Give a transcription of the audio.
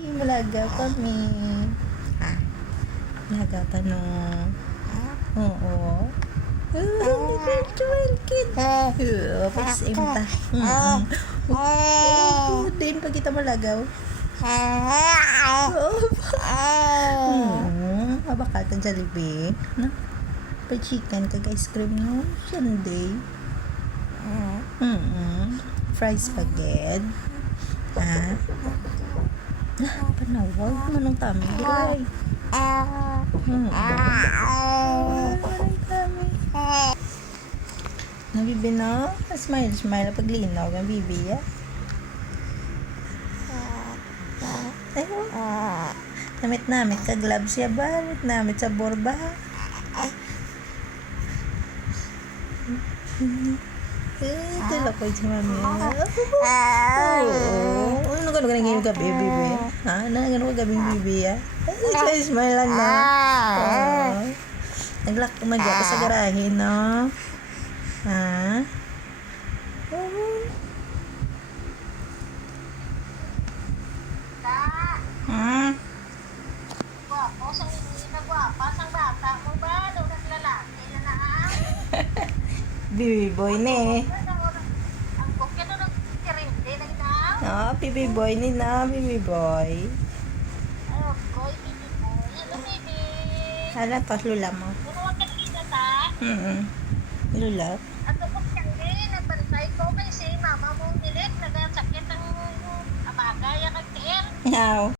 Malagaw kami. Ha? Malagaw ka no? Oo. Kid. Pag-sim ta. Din pag kita malagaw. Mabakal ka Jollibee. Pa-chicken kag ice cream no? Sunday. Fries spaghetti. Ha? Panawag manong tami giray. Manong tami. Nabibi no? Smile paglinaw ng bibi ya. Namit ka gloves ya ba? Namit sa borba. Tulak ko si mami. Ano ka naging gabi, bibi? Ha? Ano ka gabing bibi, ya? Smile lang na. Naglak ako sa garahe, no? Ha? Bibi boy ni. Oh, bibi boy ni na, bibi boy. Hala, to lula mo. Lula. Ato ko kani nagbantay ko kasi mama mo nilit nagasakit ang abagay ang tiil. Yaw.